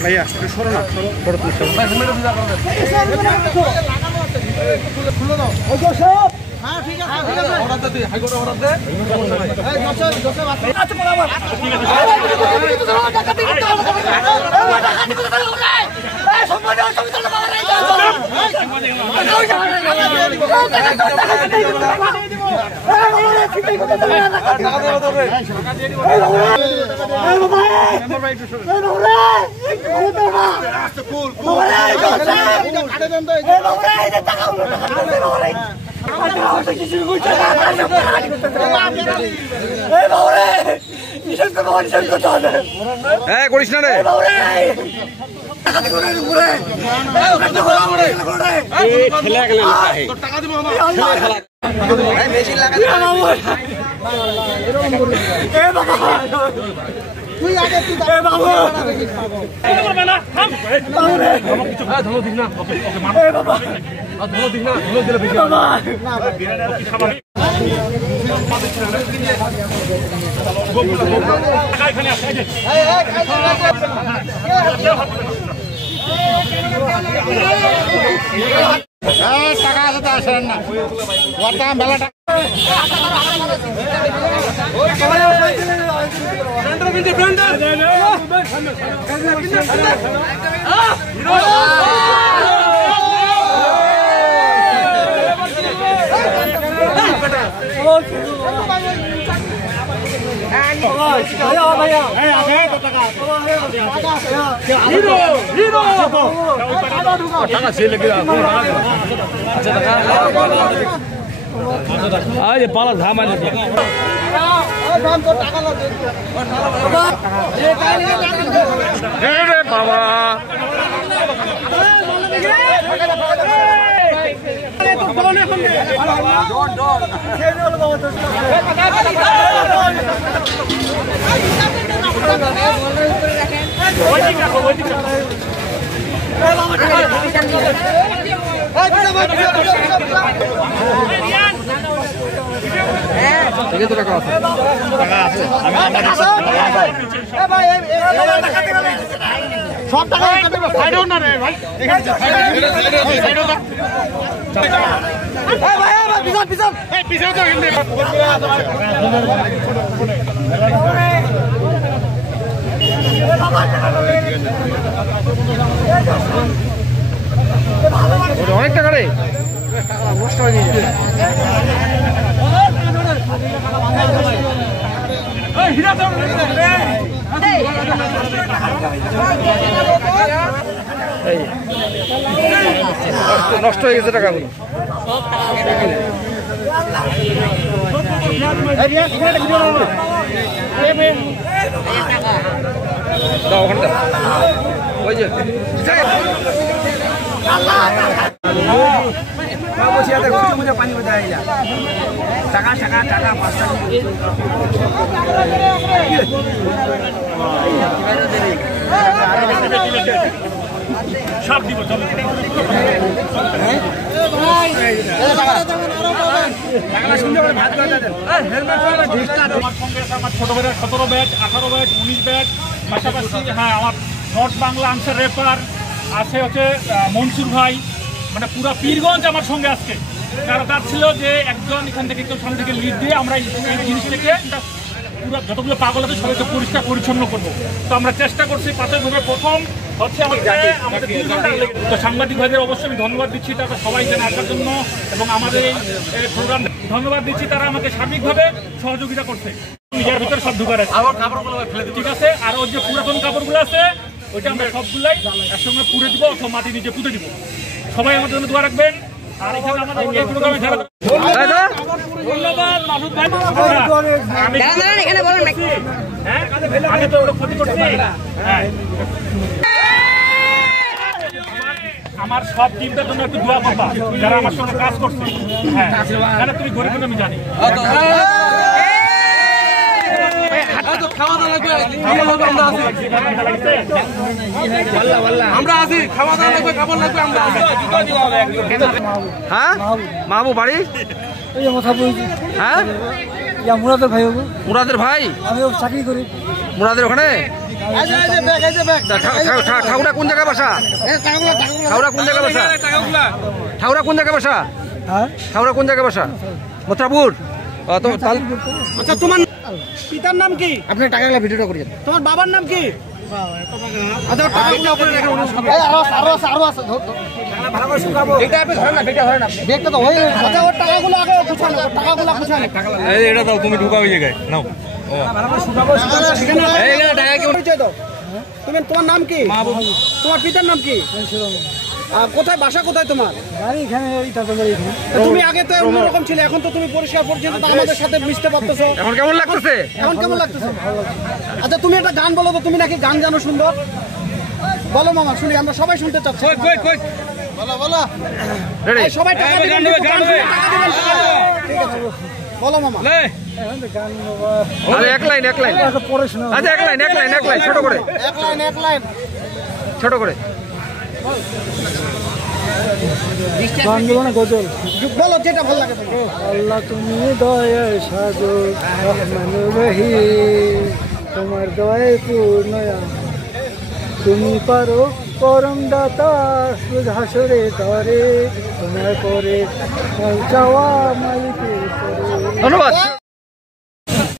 भैया सरो ना हाँ ठीक है ऑर्डर दे हाई कोर्ट ऑर्डर दे করিস না রে তুই আগে তুই বাবু না ধরো দিন না ওকে ওকে মারো বাবা ধরো দিন না ধরো দিলে বেশি বাবা খাবার এখানে আসে টাকা আছে তো আসেন না ওটা মেলা টাকা पाला धाम बाबा সব টাকা সাইডও না রে ভাই এখানে সাইডও না এই ভাই এই পিছন পিছন এই পিছন তো এখানে অনেক টাকা রে টাকা নষ্ট হয়ে গেছে এই হীরা তো নষ্ট হয়ে গেছে টাকাগুলো ওখানটা ওই যে मुझे पानी बजाएगा टाका टाका टाका 5 টাকা সব দিব চলো ভাই টাকা শুনতে পারে ভাত করে দেন হেলমেট পরে ঢিস্টা আমার সঙ্গে আমার ছোট ভাইয়ের 17 ব্যাচ 18 ব্যাচ 19 ব্যাচ পাশাপাশি হ্যাঁ আমার নর্থ বাংলা আনসার রেপার আছে হচ্ছে মনসুর ভাই মানে পুরো পীরগঞ্জ আমার সঙ্গে আজকে কারণ ছিল যে একজন এখান থেকে কেউ সামনে থেকে লিড দিয়ে আমরা এই জিনিসটাকে পুরো যতগুলো পাগল আছে সবাইকে পরিষ্কার পরিচ্ছন্ন করবো তো আমরা চেষ্টা করছি প্রাথমিকভাবে প্রথম হচ্ছে আমাদের 2 ঘন্টা তো সাংবাদিক ভাইদের অবশ্যই আমি ধন্যবাদ দিচ্ছি তারা সবাই এখানে আসার জন্য এবং আমাদের এই প্রোগ্রাম ধন্যবাদ দিচ্ছি তারা আমাকে সার্বিকভাবে সহযোগিতা করছে নিজের ভিতরে সব ঢুকার আছে ঠিক আছে আর ওর যে পুরাতন কাপড়গুলো আছে ওইটা আমরা সবগুলাই একসঙ্গে পুড়ে দিব অথবা মাটি নিচে পুঁতে দিব সবাই আমার জন্য দোয়া রাখবেন আর এখানে আমাদের এই প্রোগ্রামে যারা ধন্যবাদ মাসুদ ভাই এখানে বলেন হ্যাঁ আগে তো ওরা ক্ষতি করছে হ্যাঁ আমার সব টিমটার জন্য একটু দোয়া করবা যারা আমার সঙ্গে কাজ করছে হ্যাঁ তুমি গরিব আমি জানি খাওয়া দাওয়া লাগবে, আমরা আছি, খাওয়া দাওয়া লাগবে, খাবার লাগবে, আমরা আছি। হ্যাঁ মাহবুব বাড়ি হ্যাঁ মুরাদের ভাই হবো, মুরাদের ভাই, আমিও চাকরি করি। মুরাদের ওখানে ঠাকুরা কোন জায়গায় বাসা? ঠাকুরা কোন জায়গায় বাসা? ঠাকুরা কোন জায়গায় বাসা? হ্যাঁ ঠাকুরা কোন জায়গায় বাসা? মথুরাপুর। আচ্ছা তোমার পিতার নাম কি? আপনি টাকাগুলো ভিডিওটা করিয়ে তোমার বাবার নাম কি? আচ্ছা টাকাগুলো উপরে রেখে আচ্ছা ওর টাকাগুলো আগে গুছানো, টাকাগুলো গুছানো। এটা দাও, তুমি ঢুকাও ওই জায়গায় নাও। তুমি তোমার নাম কি? তোমার পিতার নাম কি? কোথায় বাসা, কোথায় তোমার? গাড়ি এখানে, তুমি আগে তো অন্যরকম ছিলে, এখন তো তুমি পরিষ্কার পরিচ্ছন্ন, তো আমাদের সাথে মিশতে পারতেছো। এখন কেমন লাগতেছে? এখন কেমন লাগতেছে? আচ্ছা তুমি একটা গান বলো তো, তুমি নাকি গান জানো সুন্দর, বলো মামা শুনি, আমরা সবাই শুনতে চাচ্ছি। রেডি? এই, সবাই টাকা দিবেন, গান শুনে টাকা দিবেন। ঠিক আছে বলো মামা। আরে এক লাইন পরে শোনা আচ্ছা এক লাইন ছোট করে, এক লাইন ছোট করে। গান দেবো না, গজল। বলো যেটা ভালো লাগে তোমার। আল্লাহ তুমি দয়ার সাগর, রহমান রহিম, তোমার দয়ায় পূর্ণয়া, তুমি পারো পরম দাতা, সুদ হাসরে ধরে, তোমার পরে চাওয়া মালিকের করে। ধন্যবাদ।